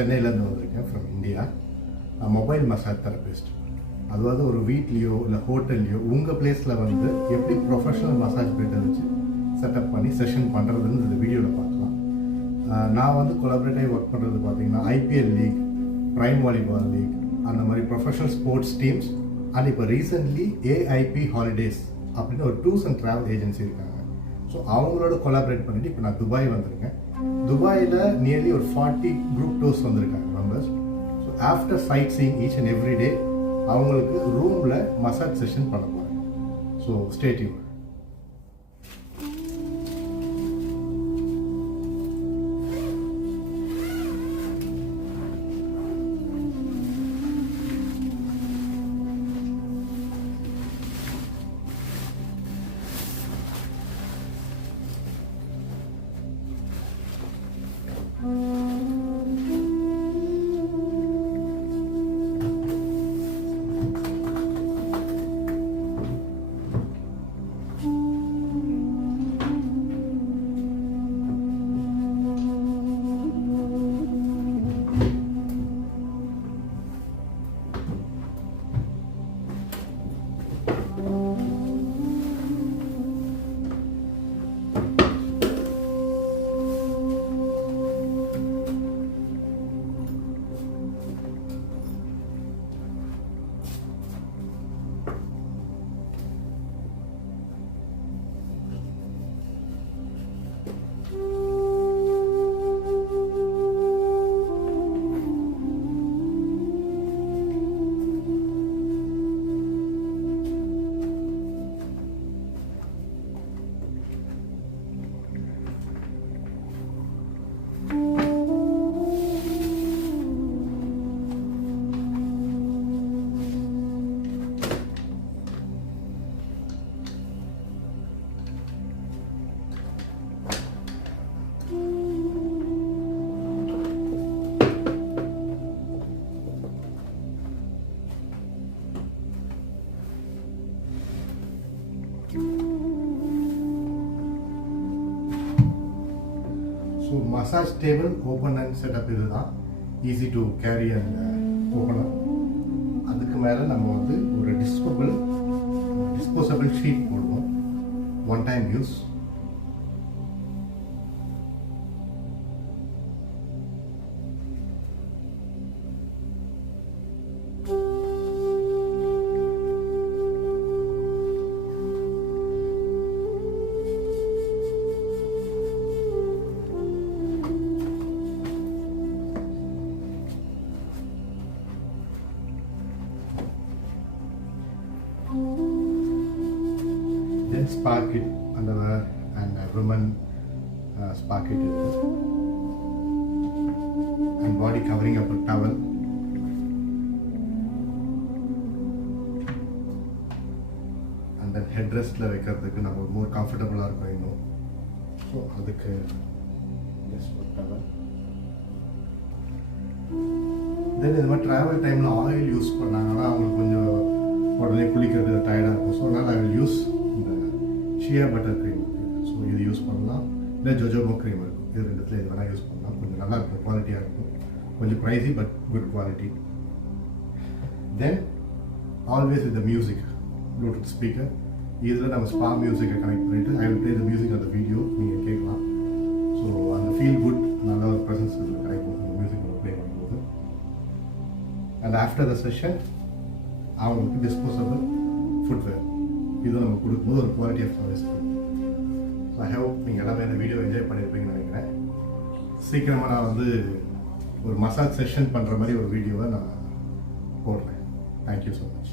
சென்னையிலேருந்து வந்திருக்கேன், from India. Mobile massage therapist. அதாவது ஒரு வீட்லேயோ இல்லை ஹோட்டல்லையோ உங்கள் பிளேஸில் வந்து எப்படி ப்ரொஃபஷனல் மசாஜ் பெட்டை வச்சு செட்டப் பண்ணி செஷன் பண்ணுறதுன்னு இந்த வீடியோவில் பார்க்கலாம். நான் வந்து கொலாபரேட்டிவ் ஒர்க் பண்ணுறது பார்த்தீங்கன்னா IPL league, prime volleyball league, அந்த மாதிரி ப்ரொஃபஷனல் ஸ்போர்ட்ஸ் டீம்ஸ். அண்ட் இப்போ ரீசெண்ட்லி ஏஐபி ஹாலிடேஸ் அப்படின்னு ஒரு டூர்ஸ் அண்ட் ட்ராவல் ஏஜென்சி இருக்காங்க. ஸோ அவங்களோட கொலாபரேட் பண்ணிவிட்டு இப்போ நான் துபாய் வந்திருக்கேன். துபாயில் நியர்லி ஒரு 40 குரூப் டூர்ஸ் வந்திருக்காங்க members. So after sight seeing each and every day அவங்களுக்கு ரூமில் மசாஜ் செஷன் பண்ண போகிறேன். So stay tune. So massage table open and setup இது தான். Easy to carry and open. அதுக்கு மேலே நம்ம வந்து ஒரு டிஸ்போசபிள் ஷீட் போடுவோம். One time use. Then spa kit, underwear and women spa kit and body covering up a towel. And then headrest la வைக்கிறதுக்கு நம்ம more comfortable இருக்கும் இன்னும். ஸோ அதுக்கு just ஒரு towel. Then இந்த மாதிரி ட்ராவல் டைமில் ஆயில் யூஸ் பண்ணாங்கன்னா அவங்களுக்கு கொஞ்சம் உடனே குளிக்கிறது டயர்டாக இருக்கும். ஸோ அதனால் ஐ வில் யூஸ் இந்த ஷியா பட்டர் க்ரீம். ஸோ இது யூஸ் பண்ணலாம். இல்லை ஜோஜோபோ க்ரீம் இருக்கும். இது ரெண்டுத்தில் இது வேணால் யூஸ் பண்ணலாம். கொஞ்சம் நல்லா இருக்கும், குவாலிட்டியாக இருக்கும். கொஞ்சம் pricey but good quality. Then always with the music, Bluetooth speaker. இதில் நம்ம ஸ்பா மியூசிக்கை கனெக்ட் பண்ணிவிட்டு I will play the music அந்த வீடியோ நீங்கள் கேட்கலாம். ஸோ அந்த ஃபீல் குட் நல்ல ஒரு ப்ரெசன்ஸ் இதில் கிடைக்கும் அந்த மியூசிக் நம்ம ப்ளே பண்ணும்போது. அண்ட் ஆஃப்டர் த செஷன் அவங்களுக்கு டிஸ்போசபிள் ஃபுட்வேர் இது நம்ம கொடுக்கும்போது ஒரு quality of service. So I hope நீங்கள் எல்லாமே இந்த வீடியோ என்ஜாய் பண்ணியிருப்பீங்கன்னு நினைக்கிறேன். சீக்கிரமாக நான் வந்து ஒரு மசாஜ் செஷன் பண்ணுற மாதிரி ஒரு வீடியோவை நான் போடுறேன். Thank you so much.